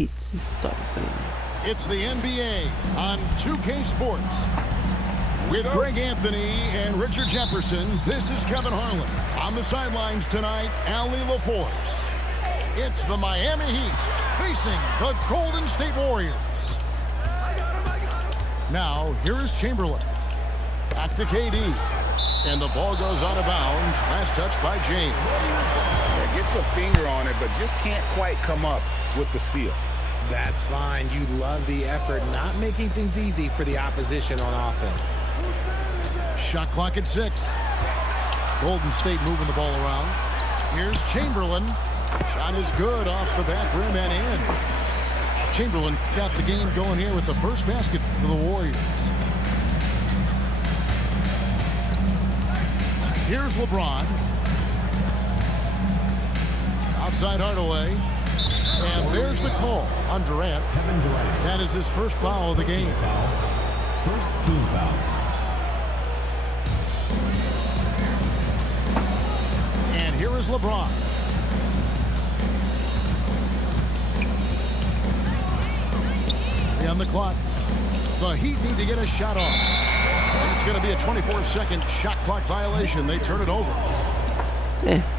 hits histórico ainda. It's the NBA on 2K Sports. With Greg Anthony and Richard Jefferson, this is Kevin Harlan. On the sidelines tonight, Ali LaForce. It's the Miami Heat facing the Golden State Warriors. Now, here is Chamberlain. Back to KD. And the ball goes out of bounds. Last touch by James. Yeah, gets a finger on it, but just can't quite come up with the steal. That's fine. You love the effort, not making things easy for the opposition on offense. Shot clock at 6. Golden State moving the ball around. Here's Chamberlain. Shot is good off the back rim and in. Chamberlain got the game going here with the first basket for the Warriors. Here's LeBron. Outside Hardaway. And there's the call on Durant. That is his first foul of the game. First team foul. And here is LeBron. On the clock. The Heat need to get a shot off. And it's going to be a 24-second shot clock violation. They turn it over.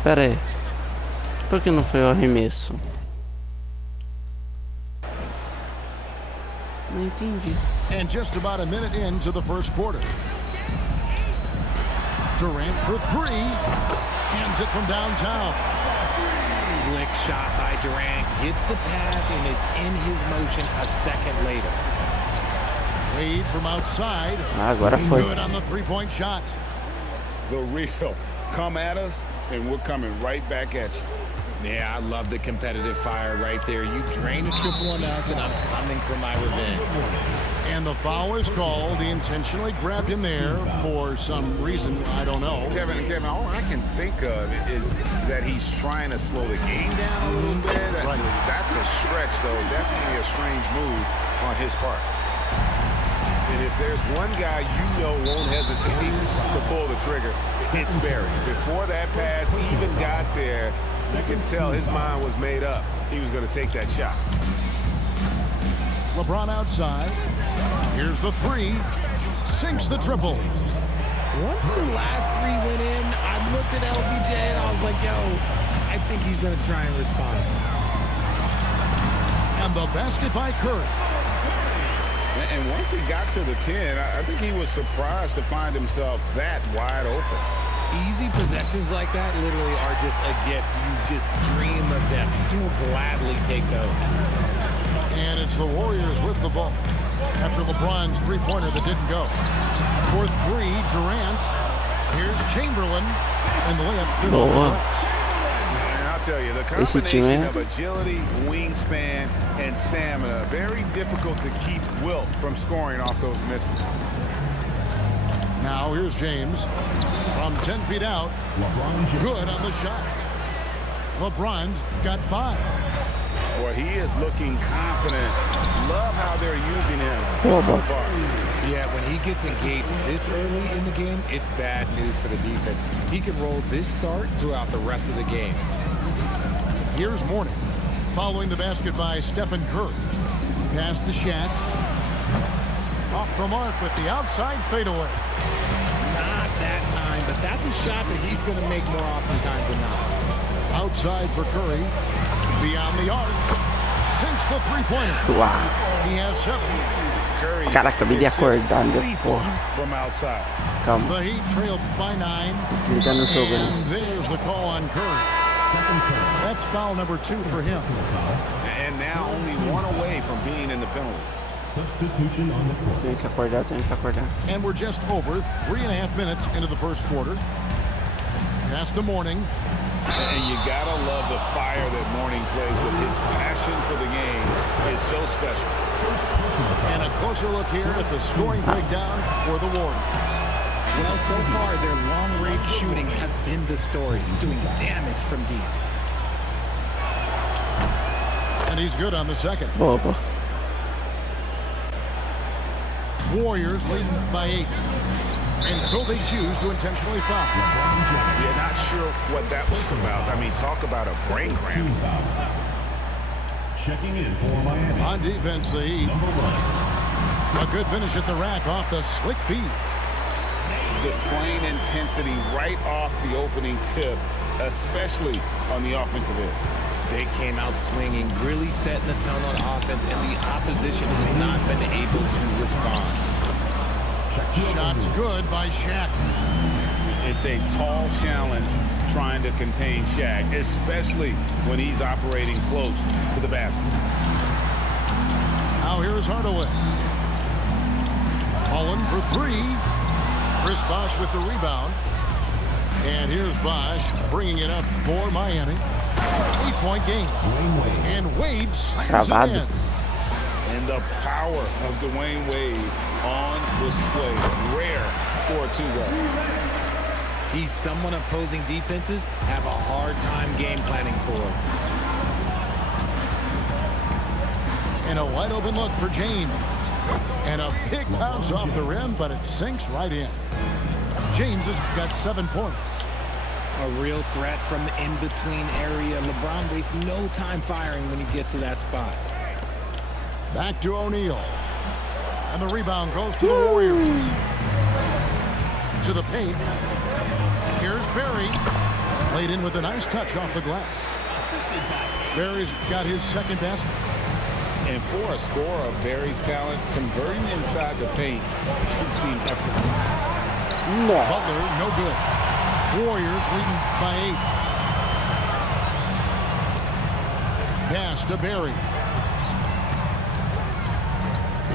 Pera aí. Por que não foi o arremesso? Não entendi. And just about a minute into the first quarter. Durant for 3. Hands it from downtown. Slick shot by Durant. Gets the pass and is in his motion a second later. Wade from outside. Agora foi. Good on the three-point shot. The real. Come at us, and we're coming right back at you. Yeah, I love the competitive fire right there. You drain a triple on us, and I'm coming for my revenge. And the foul is called. He intentionally grabbed him there for some reason. I don't know. Kevin, all I can think of is that he's trying to slow the game down a little bit. Right. That's a stretch, though. Definitely a strange move on his part. And if there's one guy you know won't hesitate to pull the trigger, it's Barry. Before that pass even got there, you can tell his mind was made up. He was going to take that shot. LeBron outside. Here's the 3. Sinks the triple. Once the last 3 went in, I looked at LBJ and I was like, yo, I think he's going to try and respond. And the basket by Curry. And once he got to the 10, I think he was surprised to find himself that wide open. Easy possessions like that literally are just a gift. You just dream of them. You'll gladly take those. And it's the Warriors with the ball after LeBron's three-pointer that didn't go. For 3, Durant. Here's Chamberlain. And the layup's good off the glass. And I'll tell you, the combination of agility, wingspan, and stamina, very difficult to keep Wilt from scoring off those misses. Now here's James from 10 feet out. Good on the shot. LeBron's got 5. Well, he is looking confident. Love how they're using him so far. Yeah, when he gets engaged this early in the game, it's bad news for the defense. He can roll this start throughout the rest of the game. Here's Mourning. Following the basket by Stephen Curry. Pass to Shaq. Off the mark with the outside fadeaway. Not that time, but that's a shot that he's going to make more oftentimes than not. Outside for Curry. Beyond the arc. Sinks the three-pointer. Uau. He has 7. Caraca, acabei de acordar, meu porra. From outside. Calma. The Heat trailed by 9. Liga no jogo, né? And there's the call on Curry. That's foul number 2 for him. And now only 1 away from being in the penalty. Substitution on the court. Tenho que acordar. And we're just over 3.5 minutes into the first quarter. Pass to Mourning. And you gotta love the fire that Mourning plays with. His passion for the game is so special. And a closer look here at the scoring breakdown for the Warriors. Well, so far, their long-range shooting has been the story, doing damage from deep. And he's good on the second. Opa. Warriors leading by 8. And so they choose to intentionally foul. Yeah, not sure what that was about. I mean, talk about a brain cramp. Checking in for Miami. On defense, the Heat. Number 1. A good finish at the rack off the slick feed. Displaying intensity right off the opening tip, especially on the offensive end. They came out swinging, really setting the tone on offense, and the opposition has not been able to respond. Shots good by Shaq. It's a tall challenge trying to contain Shaq, especially when he's operating close to the basket. Now here's Hardaway. Mullen for 3. Chris Bosh with the rebound. And here's Bosh bringing it up for Miami. 8-point game. And Wade slams it in. And the power of Dwayne Wade on display. Rare for a 2-guard. He's someone opposing defenses have a hard time game planning for. And a wide open look for James. And a big bounce off the rim, but it sinks right in. James has got 7 points. A real threat from the in-between area. LeBron wastes no time firing when he gets to that spot. Back to O'Neal. And the rebound goes to the Warriors. To the paint. Here's Barry. Played in with a nice touch off the glass. Barry's got his second basket. And for a scorer of Barry's talent, converting inside the paint can seem effortless. Butler, no good. Warriors leading by 8. Pass to Barry.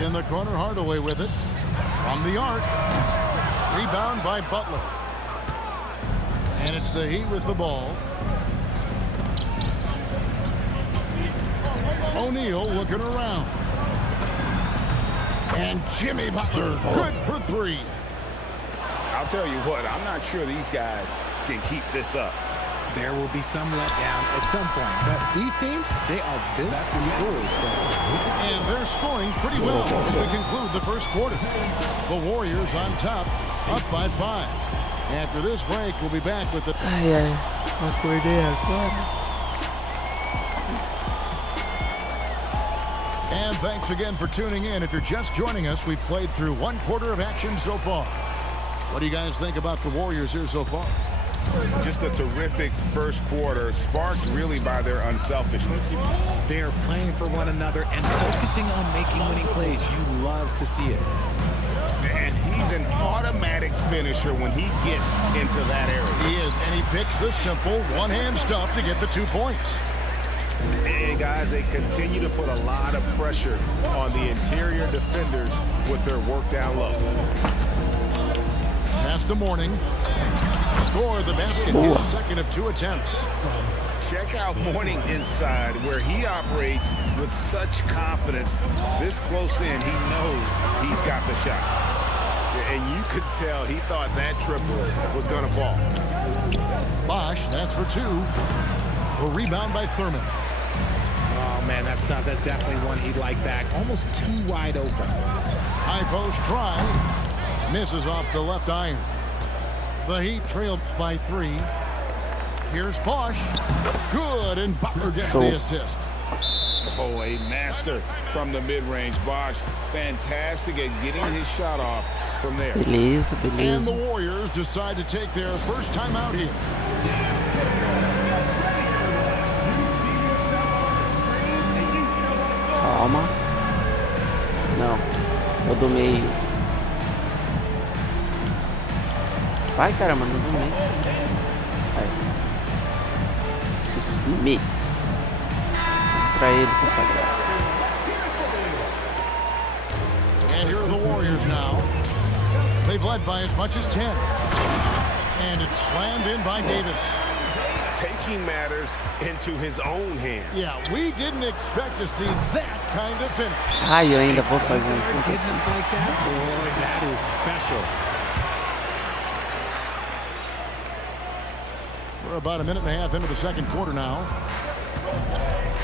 In the corner, Hardaway with it. From the arc. Rebound by Butler. And it's the Heat with the ball. O'Neal looking around. And Jimmy Butler, good for 3. I'll tell you what, I'm not sure these guys can keep this up. There will be some letdown at some point, but these teams, they are built to score. And they're scoring pretty well as we conclude the first quarter. The Warriors on top, up by 5. After this break, we'll be back with the... And thanks again for tuning in. If you're just joining us, we've played through 1 quarter of action so far. What do you guys think about the Warriors here so far? Just a terrific first quarter, sparked really by their unselfishness. They're playing for one another and focusing on making winning plays. You love to see it. And he's an automatic finisher when he gets into that area. He is, and he picks the simple one-hand stuff to get the 2 points. And guys, they continue to put a lot of pressure on the interior defenders with their work down low. Pass to Morning. Score the basket. His second of 2 attempts. Check out Morning inside, where he operates with such confidence. This close in, he knows he's got the shot. And you could tell he thought that triple was going to fall. Bosh, that's for 2. A rebound by Thurman. Oh, man, that's tough. That's definitely one he'd like back. Almost too wide open. High post try. Misses off the left iron. The Heat trailed by 3. Here's Bosh. Good, and Butler gets the assist. Oh, a master from the mid-range. Bosh, fantastic at getting his shot off from there. Beleza, beleza. And the Warriors decide to take their first time out here. Calma. Não. Eu do meio. Vai, caramba, não do meio. Vai. Smith. Pra ele, consagrado. And here are the Warriors now. They've led by as much as 10. And it's slammed in by Davis. Taking matters into his own hands. Yeah, we didn't expect to see that kind of finish. Ai, eu ainda vou fazer um ponto Getting assim. up like that, boy, that is special. We're about a minute and a half into the second quarter now.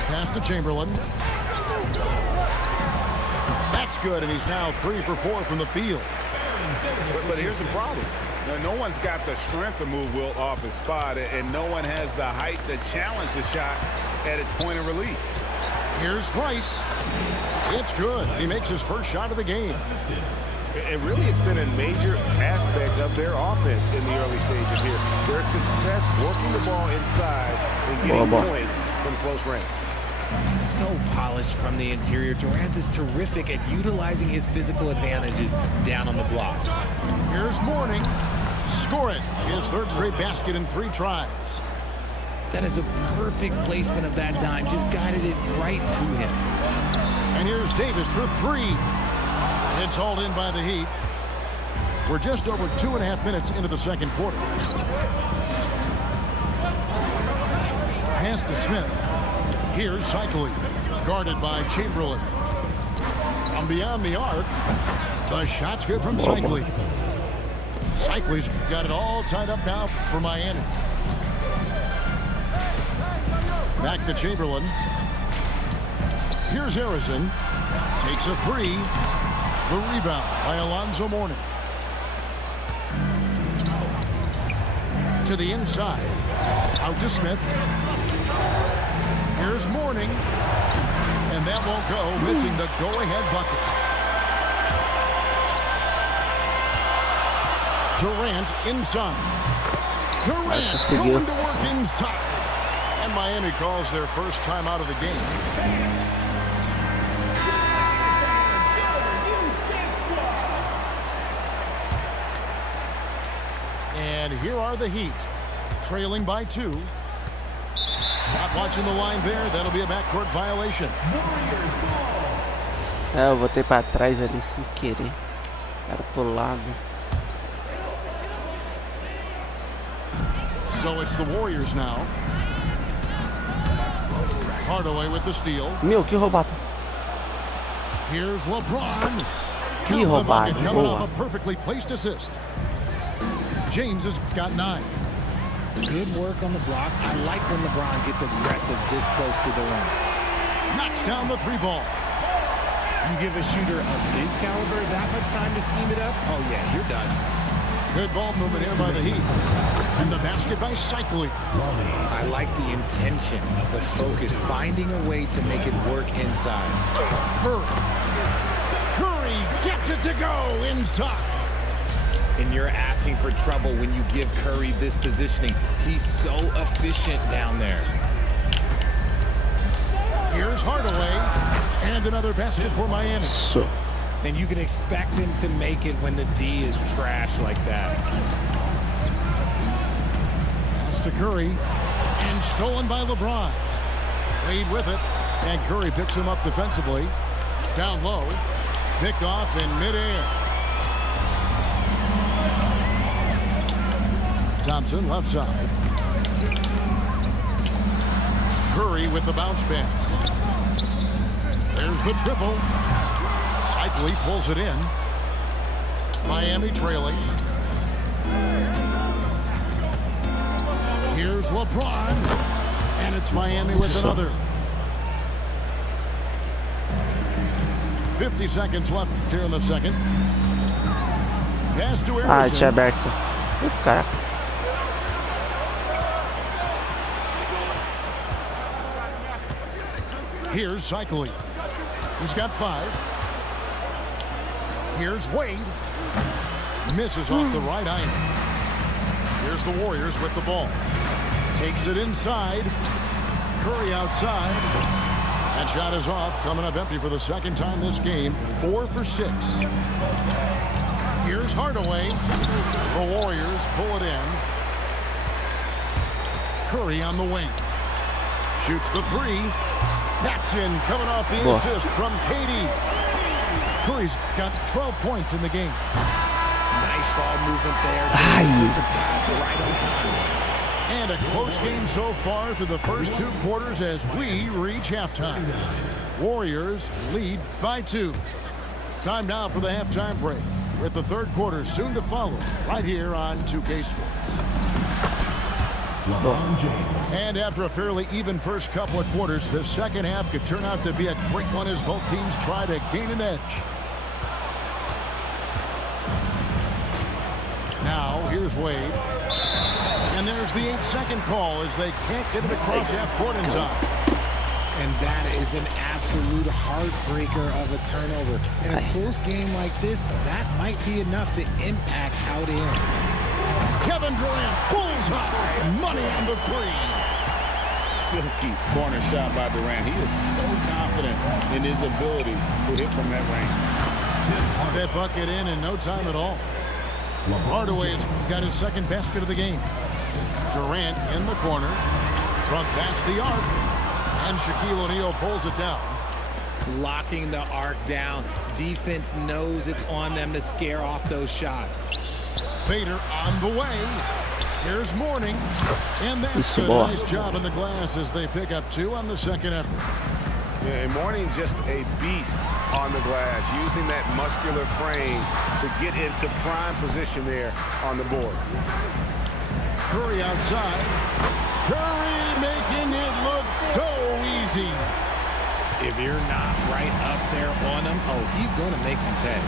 Pass to Chamberlain. That's good, and he's now 3 for 4 from the field. But here's the problem. No one's got the strength to move Wilt off his spot, and no one has the height to challenge the shot at its point of release. Here's Rice. It's good. He makes his first shot of the game. And really, it's been a major aspect of their offense in the early stages here. Their success working the ball inside and getting points from close range. So polished from the interior. Durant is terrific at utilizing his physical advantages down on the block. Here's Mourning. Score it. His third straight basket in 3 tries. That is a perfect placement of that dime. Just guided it right to him. And here's Davis for 3. It's hauled in by the Heat. We're just over 2.5 minutes into the second quarter. Pass to Smith. Here's Cycling, guarded by Chamberlain. From beyond the arc, the shot's good from Cycling. Cycling's got it all tied up now for Miami. Back to Chamberlain. Here's Harrison. Takes a 3. The rebound by Alonzo Mourning. To the inside. Out to Smith. Here's Mourning. And that won't go, missing the go-ahead bucket. Durant inside. Durant going to work inside. And Miami calls their first time out of the game. And here are the Heat, trailing by 2. Not watching the line there. That'll be a backcourt violation. Eu voltei para trás ali sem querer. Era pro lado. So it's the Warriors now. Hardaway with the steal. Meu, que roubada. Here's LeBron. Que roubada. Coming off a perfectly placed assist. James has got 9. Good work on the block. I like when LeBron gets aggressive this close to the rim. Knocks down the 3 ball. You give a shooter of his caliber that much time to seam it up, oh yeah, you're done. Good ball movement here by the Heat. And the basket by Cycling. I like the intention, the focus, finding a way to make it work inside. Curry gets it to go inside. And you're asking for trouble when you give Curry this positioning. He's so efficient down there. Here's Hardaway. And another basket for Miami. So. And you can expect him to make it when the D is trash like that. Pass to Curry. And stolen by LeBron. Wade with it. And Curry picks him up defensively. Down low. Picked off in midair. Thompson left side. Curry with the bounce pass. There's the triple. Cycling pulls it in. Miami trailing. Here's LeBron. And it's Miami with another. 50 seconds left here in the second. Pass to Harrison. Ah, tinha aberto. Caraca. Here's Cycling. He's got 5. Here's Wade. Misses off the right iron. Here's the Warriors with the ball. Takes it inside. Curry outside. That shot is off. Coming up empty for the second time this game. 4 for 6. Here's Hardaway. The Warriors pull it in. Curry on the wing. Shoots the 3. That's in, coming off the assist from KD. Curry's got 12 points in the game. Nice ball movement there. Pass right on time. And a close game so far through the first 2 quarters as we reach halftime. Warriors lead by 2. Time now for the halftime break, with the third quarter soon to follow right here on 2K Sports. And after a fairly even first couple of quarters, the second half could turn out to be a great one as both teams try to gain an edge. Now, here's Wade. And there's the 8-second call as they can't get it across half court in time. And that is an absolute heartbreaker of a turnover. In a close game like this, that might be enough to impact how it ends. Kevin Durant, bullseye, money on the three. Silky corner shot by Durant. He is so confident in his ability to hit from that range. That bucket in no time at all. Hardaway's got his second basket of the game. Durant in the corner, front past the arc, and Shaquille O'Neal pulls it down. Locking the arc down. Defense knows it's on them to scare off those shots. Fader on the way. Here's Mourning, and that's a boa. nice job in the glass as they pick up 2 on the second effort. Yeah, and Mourning's just a beast on the glass, using that muscular frame to get into prime position there on the board. Curry outside. Curry making it look so easy. If you're not right up there on him, oh, he's going to make him pay.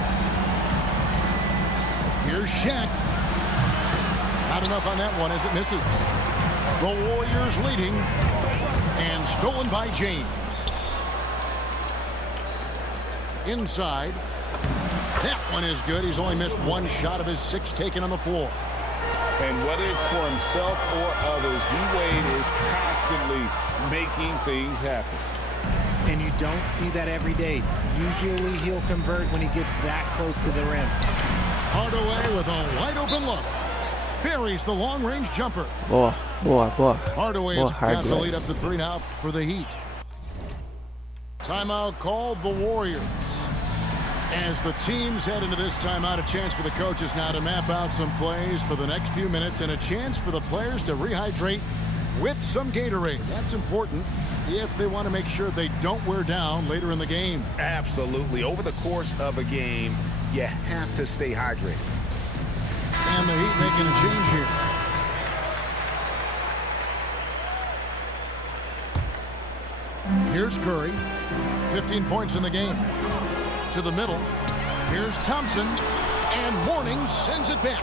Here's Shaq. Not enough on that one as it misses. The Warriors leading, and stolen by James. Inside. That one is good. He's only missed 1 shot of his 6 taken on the floor. And whether it's for himself or others, D-Wade is constantly making things happen. And you don't see that every day. Usually he'll convert when he gets that close to the rim. Hardaway with a wide open look. Buries the long-range jumper. Boa, boa, boa. Hardaway Boa, has got the Hardaway. lead up to 3 now for the Heat. Timeout called the Warriors. As the teams head into this timeout, a chance for the coaches now to map out some plays for the next few minutes and a chance for the players to rehydrate with some Gatorade. That's important if they want to make sure they don't wear down later in the game. Absolutely. Over the course of a game, you have to stay hydrated. And the Heat making a change here. Here's Curry. 15 points in the game. To the middle. Here's Thompson. And Mourning sends it back.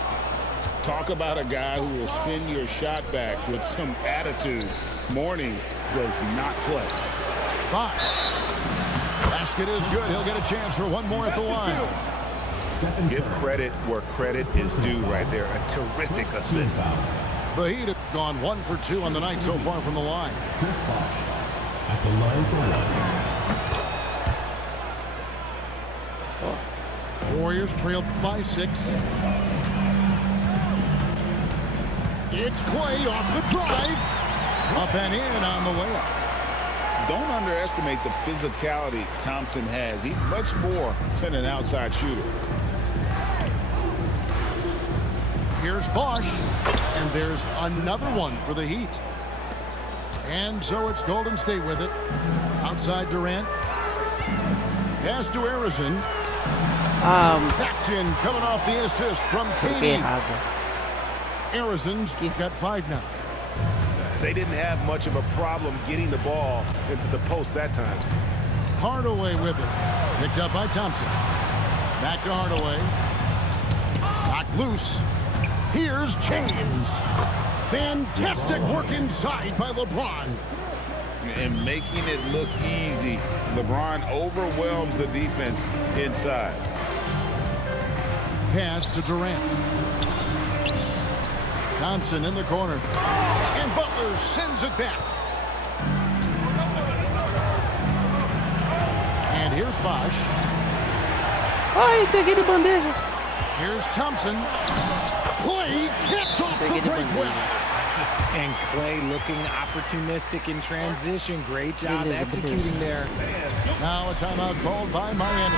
Talk about a guy who will send your shot back with some attitude. Mourning does not play. Bye. Basket is good. He'll get a chance for one more at the line. Give credit where credit is due right there. A terrific assist. The Heat have gone 1 for 2 on the night so far from the line. Chris Bosh at the line for 1. Warriors trailed by 6. It's Clay off the drive. Up and in on the way up. Don't underestimate the physicality Thompson has. He's much more than an outside shooter. Here's Bosh, and there's another one for the Heat. And so it's Golden State with it. Outside Durant. Pass to Arizon. That's in, coming off the assist from Fiquei KD. errado. Arizon's got 5 now. They didn't have much of a problem getting the ball into the post that time. Hardaway with it. Picked up by Thompson. Back to Hardaway. Knocked loose. Here's James. Fantastic work inside by LeBron. And making it look easy. LeBron overwhelms the defense inside. Pass to Durant. Thompson in the corner. And Butler sends it back. And here's Bosh. Ai, peguei de bandeja. Here's Thompson. Clay gets off the Peguei de break well. bandeja. And Clay looking opportunistic in transition. Great job Beleza, executing beleza. there. Now a timeout called by Miami.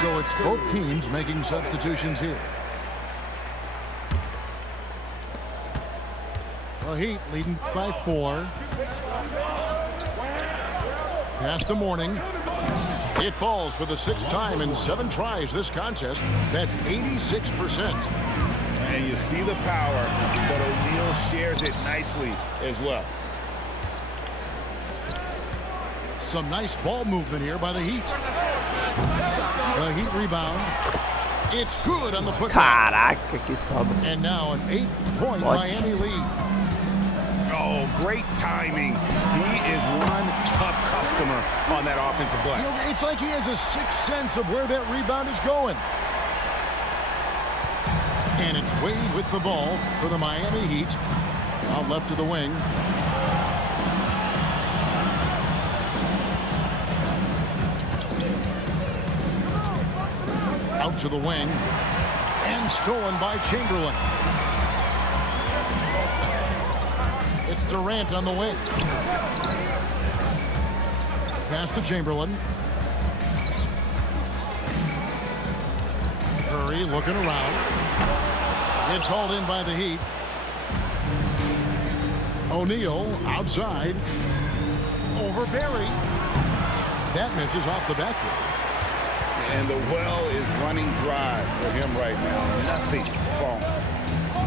So it's both teams making substitutions here. The Heat leading by 4. Pass to Mourning. It falls for the 6th time in 7 tries this contest. That's 86%. And you see the power, but O'Neal shares it nicely as well. Some nice ball movement here by the Heat. The Heat rebound. It's good on the putback. Caraca, que sobra. And now an 8-point What? Miami lead. Oh, great timing. He is one tough customer on that offensive glass. You know, it's like he has a sixth sense of where that rebound is going. And it's Wade with the ball for the Miami Heat. Out left of the wing. Out to the wing. And stolen by Chamberlain. It's Durant on the wing. Pass to Chamberlain. Curry looking around. It's hauled in by the Heat. O'Neal outside. Over Barry. That misses off the backboard. And the well is running dry for him right now. Nothing falling.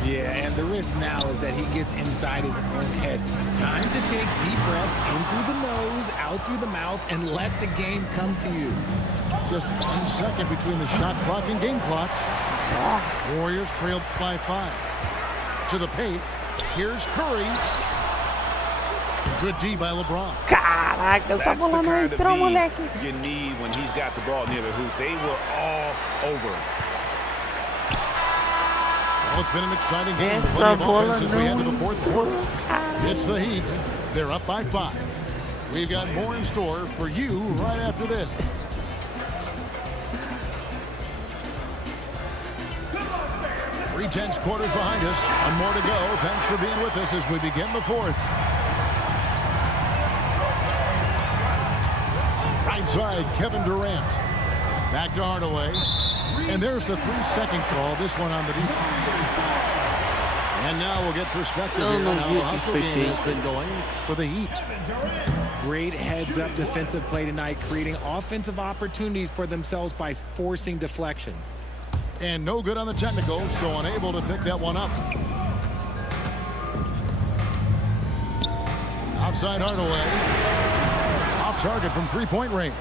Yeah, and the risk now is that he gets inside his own head. Time to take deep breaths in through the nose, out through the mouth, and let the game come to you. Just 1 second between the shot clock and game clock. Warriors trailed by 5. To the paint. Here's Curry. Good D by LeBron. Caraca, essa That's the bola não kind of entrou, D moleque. you need when he's got the ball near the hoop. They were all over him. Well, it's been an exciting game. Essa Plenty of bola offense as we head to the não fourth quarter. It's the Heat. They're up by 5. We've got more in store for you right after this. Three-tenths quarters behind us. One more to go. Thanks for being with us as we begin the fourth. Right side, Kevin Durant. Back to Hardaway. And there's the 3-second call. This one on the defense. And now we'll get perspective here on how the hustle game has been going for the Heat. Great heads-up defensive play tonight, creating offensive opportunities for themselves by forcing deflections. And no good on the technical, so unable to pick that one up. Outside Hardaway. Off target from three-point range.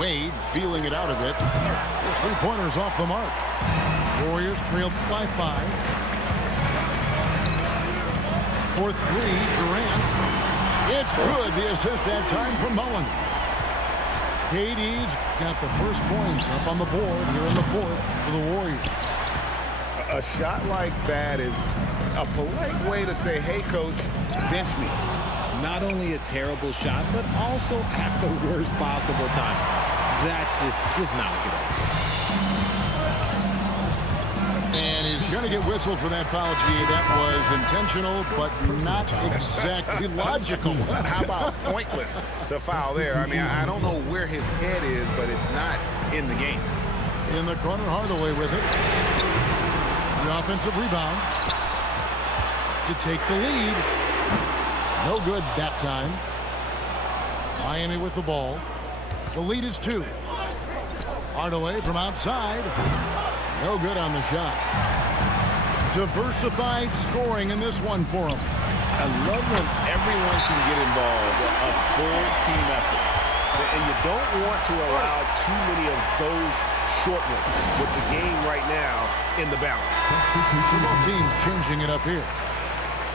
Wade feeling it out a bit. Those three-pointers off the mark. Warriors trailed by 5. For 3, Durant. It's good. The assist that time from Mullen. KD's got the first points up on the board here in the fourth for the Warriors. A shot like that is a polite way to say, hey, coach, bench me. Not only a terrible shot, but also at the worst possible time. That's just not a good idea. And he's going to get whistled for that foul, G. That was intentional, but not exactly logical. How about pointless to foul there? I mean, I don't know where his head is, but it's not in the game. In the corner, Hardaway with it. The offensive rebound to take the lead. No good that time. Miami with the ball. The lead is 2. Hardaway from outside. No good on the shot. Diversified scoring in this one for him. I love when everyone can get involved, a full team effort. And you don't want to allow too many of those short ones with the game right now in the balance. Both teams changing it up here.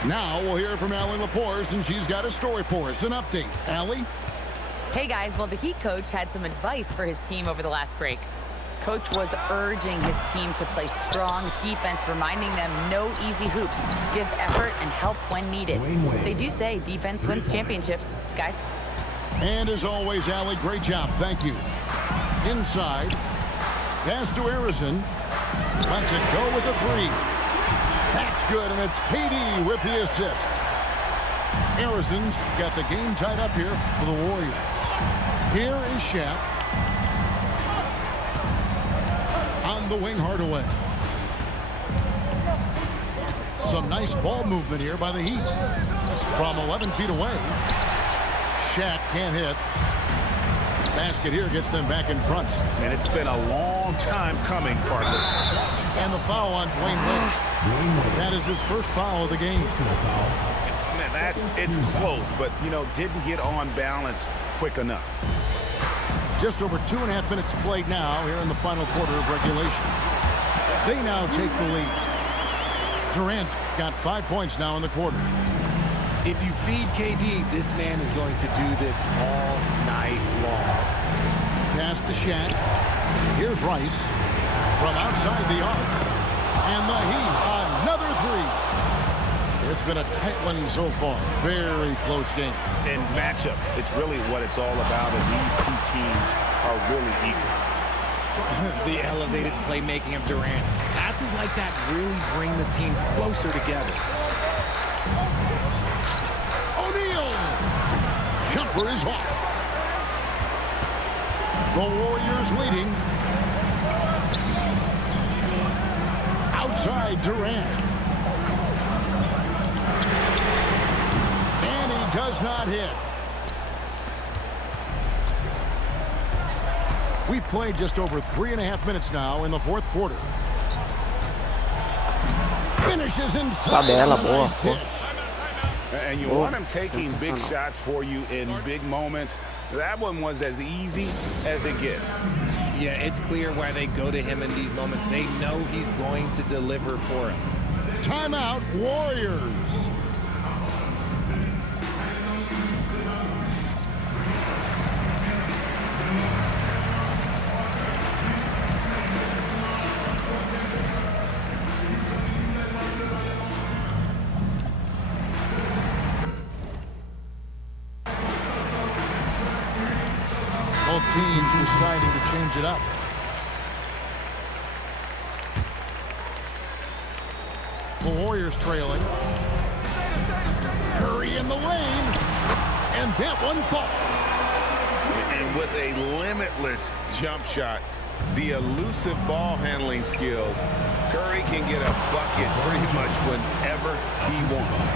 Now we'll hear from Allie LaForce, and she's got a story for us. An update. Allie? Hey guys, well the Heat coach had some advice for his team over the last break. Coach was urging his team to play strong defense, reminding them no easy hoops, give effort and help when needed. They do say defense wins championships, guys. And as always, Allie, great job. Thank you. Inside. Pass to Harrison. Lets it go with a 3. That's good, and it's KD with the assist. Harrison's got the game tied up here for the Warriors. Here is Shaq. On the wing, Hardaway. Some nice ball movement here by the Heat. From 11 feet away. Shaq can't hit. Basket here gets them back in front. And it's been a long time coming, partner. And the foul on Dwayne Wade. That is his first foul of the game. Man, it's close, but, you know, didn't get on balance quick enough. Just over 2.5 minutes played now here in the final quarter of regulation. They now take the lead. Durant's got 5 points now in the quarter. If you feed KD, this man is going to do this all night long. Pass to Shaq. Here's Rice from outside the arc. And the Heat, another three. It's been a tight one so far. Very close game. In matchups, it's really what it's all about, and these two teams are really equal. The elevated playmaking of Durant. Passes like that really bring the team closer together. O'Neal. Jumper is off. The Warriors leading. Outside Durant. And he does not hit. We've played just over 3.5 minutes now in the fourth quarter. Finishes inside. Tabela boa, Nice pô. dish. And you want him taking big shots for you in big moments. That one was as easy as it gets. Yeah, it's clear why they go to him in these moments. They know he's going to deliver for him. Timeout, Warriors. Both teams deciding to change it up. The Warriors trailing. Curry in the lane. And that one falls. And with a limitless jump shot, the elusive ball handling skills, Curry can get a bucket pretty much whenever he wants.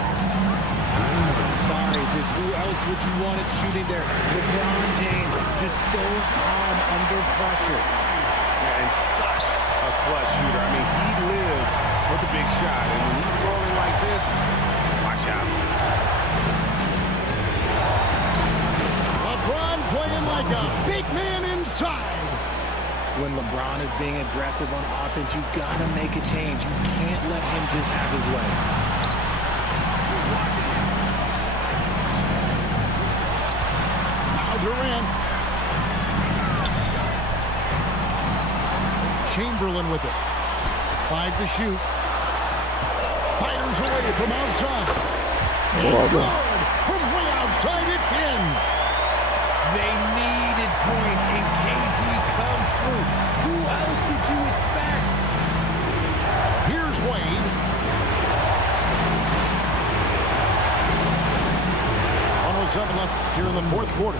Sorry, just who else would you want it shooting there? LeBron James, just so calm under pressure. And such a clutch shooter. I mean, he lives for the big shot. And when he's rolling like this, watch out. LeBron playing like a big man inside. When LeBron is being aggressive on offense, you gotta make a change. You can't let him just have his way. Durant. Chamberlain with it. 5 to shoot. Fires away from outside. And good. From way outside, it's in. They needed points, and KD comes through. Who else did you expect? Here's Wade. 107 left here in the fourth quarter.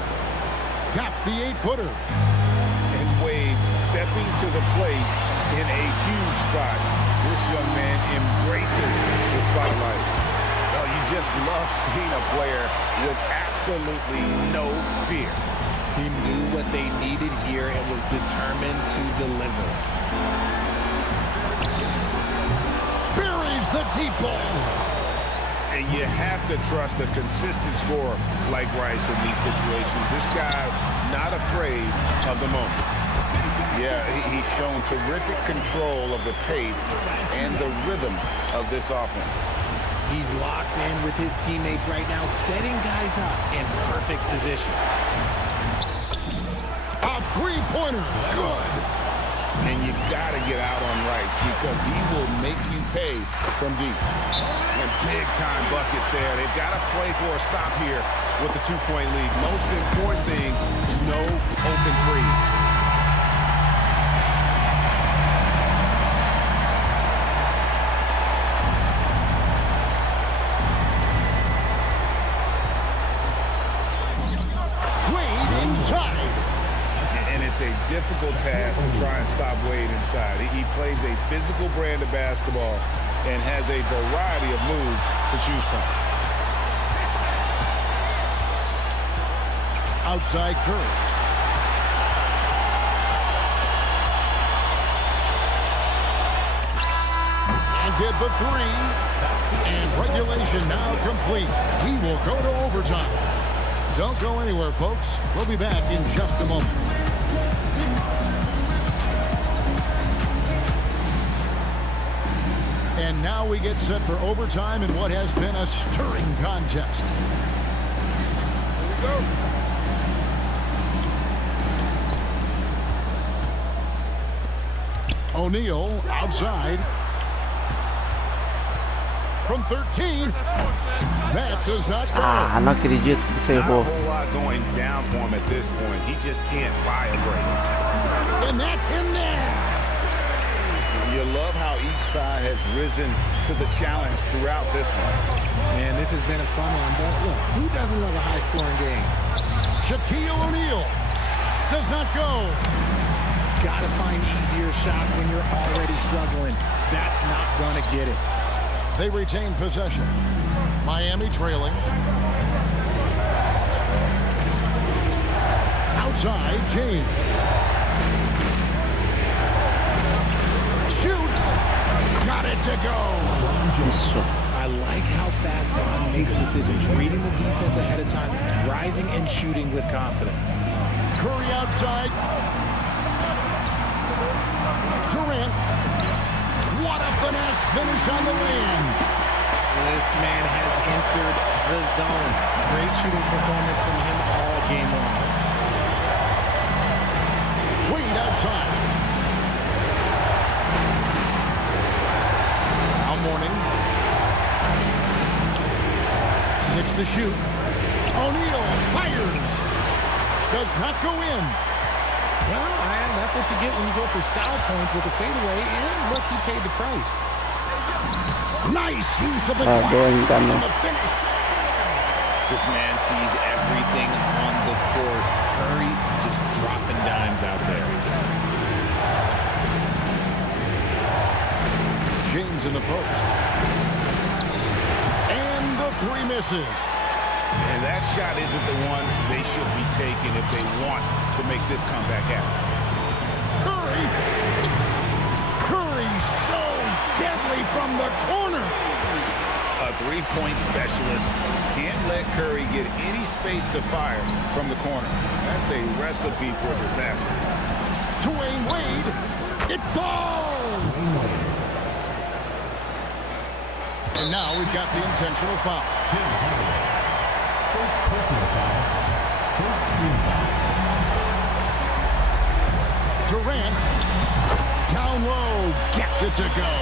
Got the 8-footer. And Wade stepping to the plate in a huge spot. This young man embraces the spotlight. Oh, you just love seeing a player with absolutely no fear. He knew what they needed here and was determined to deliver. Buries the deep ball. And you have to trust a consistent scorer like Rice in these situations. This guy not afraid of the moment. Yeah, he's shown terrific control of the pace and the rhythm of this offense. He's locked in with his teammates right now, setting guys up in perfect position. A three-pointer. Good. And you got to get out on Rice because he will make you pay from deep. And big-time bucket there. They've got to play for a stop here with the 2-point lead. Most important thing, no open threes. Wade inside. And it's a difficult task to try and stop Wade inside. He plays a physical brand of basketball and has a variety of moves to choose from. Outside Curry. And did the three. And regulation now complete. We will go to overtime. Don't go anywhere, folks. We'll be back in just a moment. And now we get set for overtime in what has been a stirring contest. Here we go. O'Neal outside. From 13. That does not go. Ah, não acredito que você Not a errou. whole lot going down for him at this point. He just can't buy a break. And that's in there. You love how each side has risen to the challenge throughout this one. Man, this has been a fun one, but look, who doesn't love a high-scoring game? Shaquille O'Neal does not go. Gotta find easier shots when you're already struggling. That's not gonna get it. They retain possession. Miami trailing. Outside, James. Shoots. Got it to go. Isso. I like how fast Bond makes decisions, reading the defense ahead of time, rising and shooting with confidence. Curry outside. Durant. What a finesse finish on the land. This man has entered the zone. Great shooting performance from him all game long. Wade outside. Now Morning. 6 to shoot. O'Neal fires. Does not go in. Well, man, that's what you get when you go for style points with a fadeaway, and look, he paid the price. Nice use of the Ah, boa, glass enganou. on the finish. This man sees everything on the court. Curry just dropping dimes out there. James in the post. And the 3 misses. And that shot isn't the one they should be taking if they want to make this comeback happen. Curry. Curry so deadly from the corner. A three-point specialist can't let Curry get any space to fire from the corner. That's a recipe for disaster. Dwayne Wade. It falls. And now we've got the intentional foul. First personal foul. First team foul. Durant. Down low. Gets it to go.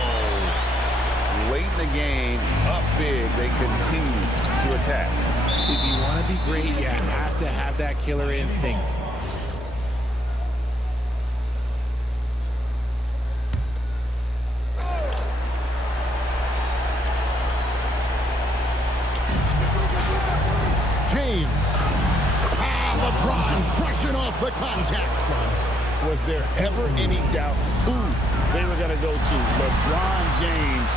Late in the game, up big, they continue to attack. If you want to be great, you have to have that killer instinct. James. LeBron brushing off the contact. Was there ever any doubt who they were going to go to? LeBron James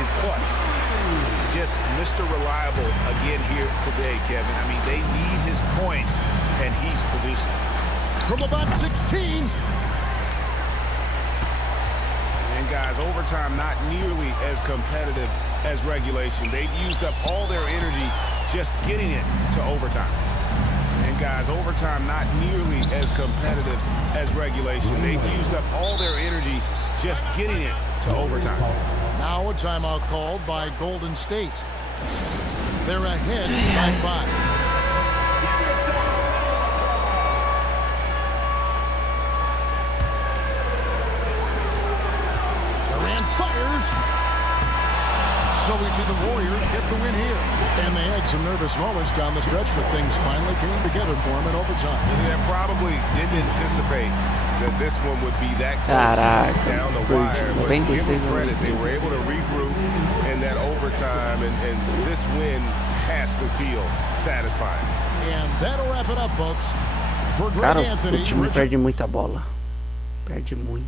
is clutch. Just Mr. Reliable again here today, Kevin. I mean, they need his points, and he's producing. From about 16. And guys, overtime not nearly as competitive as regulation. They've used up all their energy just getting it to overtime. And guys, overtime not nearly as competitive as regulation. They've used up all their energy just getting it to overtime. Now a timeout called by Golden State. They're ahead by 5. Durant fires. So we see the Warriors get the win here. And they had some nervous moments down the stretch, but things finally came together for them in overtime. They probably didn't anticipate that this one would be that close Caraca, down the foi wire. But give 96 them credit, anos. they were able to regroup in that overtime, and this win has to feel satisfying. And that'll wrap it up, folks. For Greg Cara, o Anthony, time Richard perde muita bola. Perde muito.